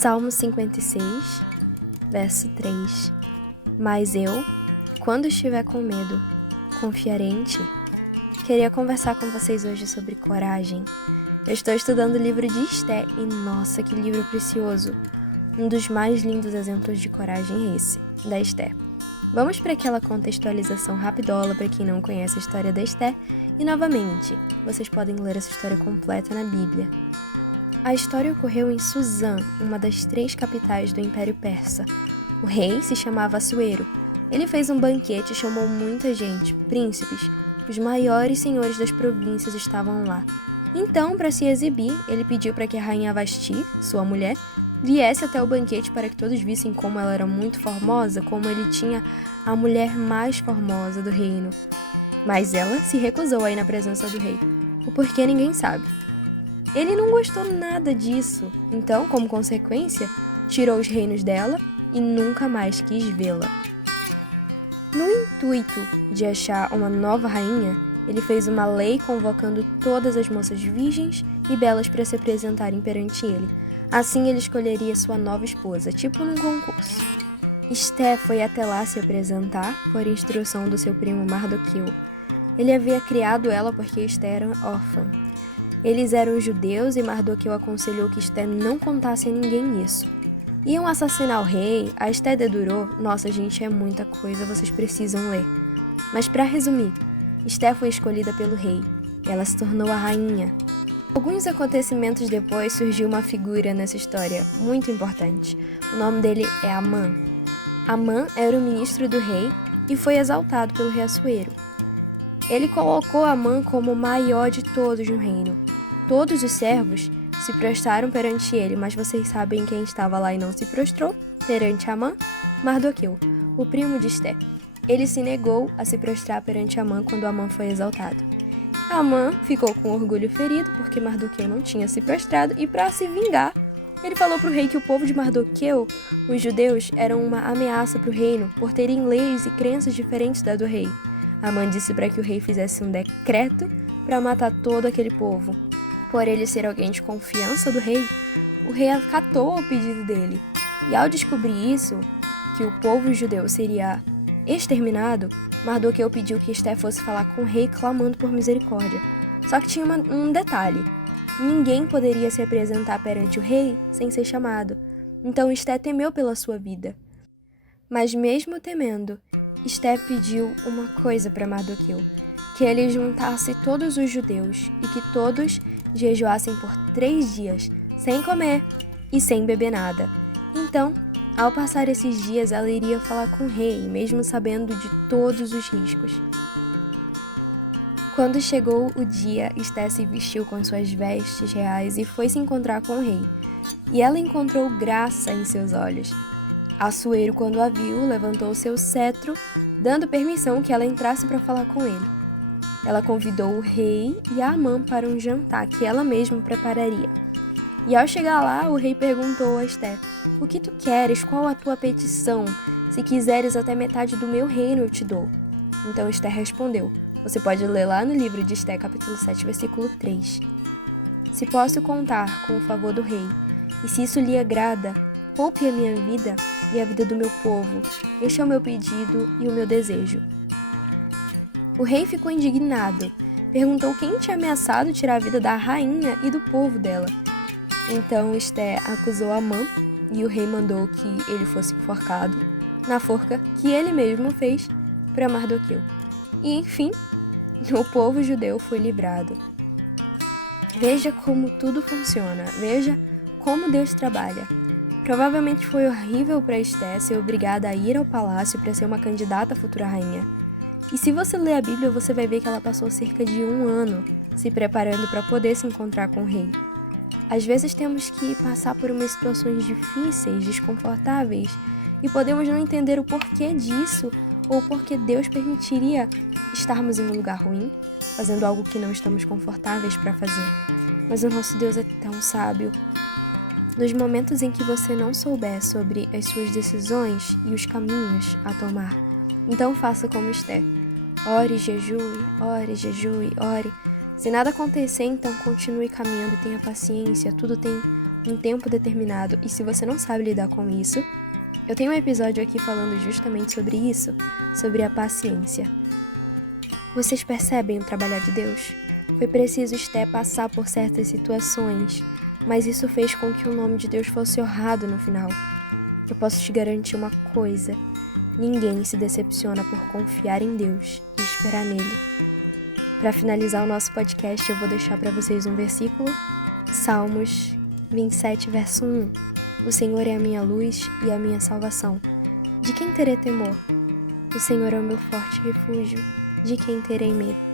Salmo 56, verso 3. Mas eu, quando estiver com medo, confiarei em ti. Queria conversar com vocês hoje sobre coragem. Eu estou estudando o livro de Esté e, nossa, que livro precioso! Um dos mais lindos exemplos de coragem é esse, da Esté. Vamos para aquela contextualização rapidola para quem não conhece a história da Esté e, novamente, vocês podem ler essa história completa na Bíblia. A história ocorreu em Suzã, uma das 3 capitais do Império Persa. O rei se chamava Assuero. Ele fez um banquete e chamou muita gente, príncipes. Os maiores senhores das províncias estavam lá. Então, para se exibir, ele pediu para que a rainha Vasti, sua mulher, viesse até o banquete para que todos vissem como ela era muito formosa, como ele tinha a mulher mais formosa do reino. Mas ela se recusou a ir na presença do rei. O porquê ninguém sabe. Ele não gostou nada disso, então, como consequência, tirou os reinos dela e nunca mais quis vê-la. No intuito de achar uma nova rainha, ele fez uma lei convocando todas as moças virgens e belas para se apresentarem perante ele. Assim ele escolheria sua nova esposa, tipo num concurso. Esté foi até lá se apresentar por instrução do seu primo Mardoqueu. Ele havia criado ela porque Esté era órfã. Eles eram judeus e Mardoqueu aconselhou que Esté não contasse a ninguém isso. Iam assassinar o rei, a Esté dedurou. Nossa, gente, é muita coisa, vocês precisam ler. Mas para resumir, Esté foi escolhida pelo rei. Ela se tornou a rainha. Alguns acontecimentos depois surgiu uma figura nessa história muito importante. O nome dele é Amã. Amã era o ministro do rei e foi exaltado pelo rei Assuero. Ele colocou Amã como o maior de todos no reino. Todos os servos se prostraram perante ele, mas vocês sabem quem estava lá e não se prostrou perante Amã? Mardoqueu, o primo de Esté. Ele se negou a se prostrar perante Amã quando Amã foi exaltado. Amã ficou com orgulho ferido porque Mardoqueu não tinha se prostrado e, para se vingar, ele falou para o rei que o povo de Mardoqueu, os judeus, eram uma ameaça para o reino por terem leis e crenças diferentes da do rei. Amã disse para que o rei fizesse um decreto para matar todo aquele povo. Por ele ser alguém de confiança do rei, o rei acatou o pedido dele. E ao descobrir isso, que o povo judeu seria exterminado, Mardoqueu pediu que Esté fosse falar com o rei clamando por misericórdia. Só que tinha um detalhe. Ninguém poderia se apresentar perante o rei sem ser chamado. Então Esté temeu pela sua vida. Mas mesmo temendo, Esté pediu uma coisa para Mardoqueu, que ele juntasse todos os judeus e que todos jejuassem por 3 dias, sem comer e sem beber nada. Então, ao passar esses dias, ela iria falar com o rei, mesmo sabendo de todos os riscos. Quando chegou o dia, Esté se vestiu com suas vestes reais e foi se encontrar com o rei. E ela encontrou graça em seus olhos. Assuero, quando a viu, levantou seu cetro, dando permissão que ela entrasse para falar com ele. Ela convidou o rei e a Amã para um jantar que ela mesma prepararia. E ao chegar lá, o rei perguntou a Esté: "O que tu queres? Qual a tua petição? Se quiseres até metade do meu reino eu te dou." Então Esté respondeu. Você pode ler lá no livro de Esté, capítulo 7, versículo 3. "Se posso contar com o favor do rei, e se isso lhe agrada, poupe a minha vida e a vida do meu povo. Este é o meu pedido e o meu desejo." O rei ficou indignado. Perguntou quem tinha ameaçado tirar a vida da rainha e do povo dela. Então Esté acusou Amã e o rei mandou que ele fosse enforcado na forca que ele mesmo fez para Mardoqueu. E enfim, o povo judeu foi livrado. Veja como tudo funciona. Veja como Deus trabalha. Provavelmente foi horrível para Esté ser obrigada a ir ao palácio para ser uma candidata à futura rainha. E se você ler a Bíblia, você vai ver que ela passou cerca de 1 ano se preparando para poder se encontrar com o rei. Às vezes temos que passar por umas situações difíceis, desconfortáveis, e podemos não entender o porquê disso ou porque Deus permitiria estarmos em um lugar ruim, fazendo algo que não estamos confortáveis para fazer. Mas o nosso Deus é tão sábio. Nos momentos em que você não souber sobre as suas decisões e os caminhos a tomar, então faça como Esté. Ore, jejue, ore. Se nada acontecer, então continue caminhando, tenha paciência, tudo tem em tempo determinado, e se você não sabe lidar com isso, eu tenho um episódio aqui falando justamente sobre isso, sobre a paciência. Vocês percebem o trabalhar de Deus? Foi preciso Esté passar por certas situações, mas isso fez com que o nome de Deus fosse honrado no final. Eu posso te garantir uma coisa: ninguém se decepciona por confiar em Deus e esperar nele. Para finalizar o nosso podcast, eu vou deixar para vocês um versículo, Salmos 27, verso 1. O Senhor é a minha luz e a minha salvação. De quem terei temor? O Senhor é o meu forte refúgio. De quem terei medo?